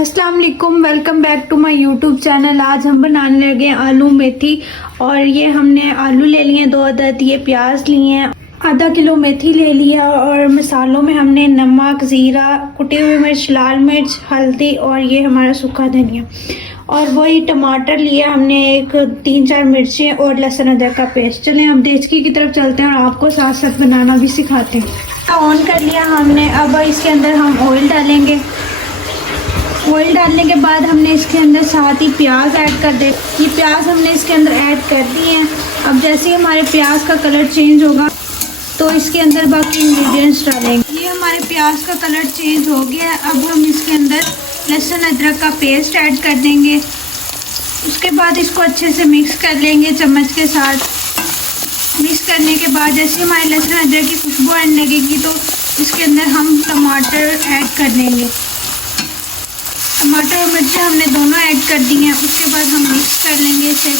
अस्सलाम वालेकुम, welcome back to my YouTube channel. आज हम बनाने लगे हैं आलू मेथी। और ये हमने आलू ले लिए 2 अदद, ये प्याज लिए हैं, आधा किलो मेथी ले लिया। और मसालों में हमने नमक, ज़ीरा, कुटी हुई मिर्च, लाल मिर्च, हल्दी और ये हमारा सूखा धनिया। और वही टमाटर लिया हमने, एक 3-4 मिर्चें और लहसुन अदरक का पेस्ट। चलें अब देचकी की तरफ चलते हैं और आपको साथ साथ बनाना भी सिखाते हैं। ऑन कर लिया हमने। अब इसके अंदर हम ऑयल डालेंगे। ऑयल डालने के बाद हमने इसके अंदर साथ ही प्याज ऐड कर दे। ये प्याज हमने इसके अंदर ऐड कर दिए हैं। अब जैसे ही हमारे प्याज का कलर चेंज होगा तो इसके अंदर बाकी इंग्रेडिएंट्स डालेंगे। ये हमारे प्याज का कलर चेंज हो गया है। अब हम इसके अंदर लहसुन अदरक का पेस्ट ऐड कर देंगे। उसके बाद इसको अच्छे से मिक्स कर लेंगे चम्मच के साथ। मिक्स करने के बाद जैसे हमारे लहसुन अदरक की खुशबू आने लगेगी तो इसके अंदर हम टमाटर ऐड कर देंगे। टमाटर और मिर्ची हमने दोनों ऐड कर दी हैं। उसके बाद हम मिक्स कर लेंगे इसे।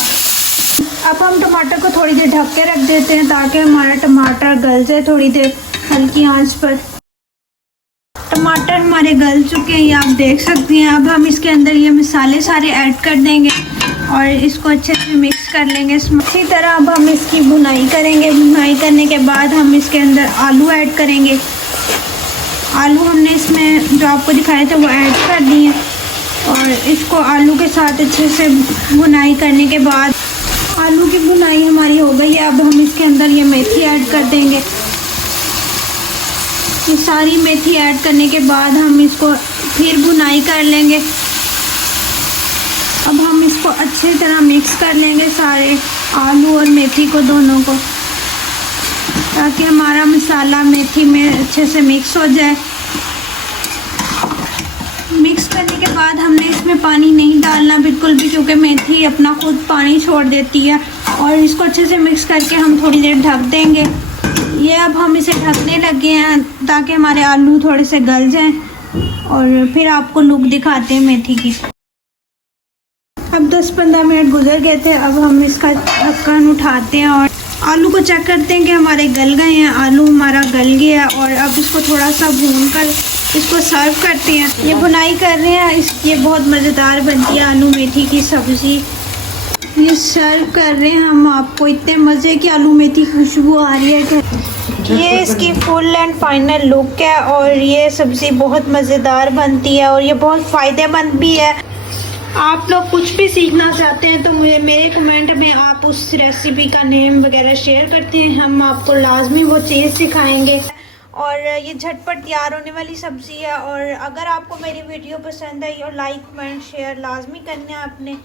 अब हम टमाटर को थोड़ी देर ढक के रख देते हैं ताकि हमारा टमाटर गल जाए थोड़ी देर हल्की आंच पर। टमाटर हमारे गल चुके हैं, ये आप देख सकती हैं। अब हम इसके अंदर ये मसाले सारे ऐड कर देंगे और इसको अच्छे से मिक्स कर लेंगे। इसी तरह अब हम इसकी भुनाई करेंगे। भुनाई करने के बाद हम इसके अंदर आलू ऐड करेंगे। आलू हमने इसमें जो आपको दिखाए थे वो ऐड कर दिए और इसको आलू के साथ अच्छे से भुनाई करने के बाद आलू की भुनाई हमारी हो गई है। अब हम इसके अंदर ये मेथी ऐड कर देंगे। ये सारी मेथी ऐड करने के बाद हम इसको फिर भुनाई कर लेंगे। अब हम इसको अच्छी तरह मिक्स कर लेंगे सारे आलू और मेथी को, दोनों को, ताकि हमारा मसाला मेथी में अच्छे से मिक्स हो जाए। मिक्स करने के बाद हमने इसमें पानी नहीं डालना बिल्कुल भी, क्योंकि मेथी अपना खुद पानी छोड़ देती है। और इसको अच्छे से मिक्स करके हम थोड़ी देर ढक देंगे। ये अब हम इसे ढकने लगे हैं ताकि हमारे आलू थोड़े से गल जाएं और फिर आपको लुक दिखाते हैं मेथी की। अब 10-15 मिनट गुजर गए थे। अब हम इसका ढक्कन उठाते हैं और आलू को चेक करते हैं कि हमारे गल गए हैं। आलू हमारा गल गया और अब इसको थोड़ा सा भून कर इसको सर्व करते हैं। ये बुनाई कर रहे हैं, ये बहुत मज़ेदार बनती है आलू मेथी की सब्ज़ी। ये सर्व कर रहे हैं हम आपको। इतने मज़े की आलू मेथी खुशबू आ रही है कि ये इसकी फुल एंड फाइनल लुक है। और ये सब्ज़ी बहुत मज़ेदार बनती है और ये बहुत फ़ायदेमंद भी है। आप लोग कुछ भी सीखना चाहते हैं तो मुझे मेरे कमेंट में आप उस रेसिपी का नेम वगैरह शेयर करते हैं, हम आपको लाजमी वो चीज़ सिखाएंगे। और ये झटपट तैयार होने वाली सब्ज़ी है। और अगर आपको मेरी वीडियो पसंद आई और लाइक कमेंट शेयर लाजमी करना है आपने।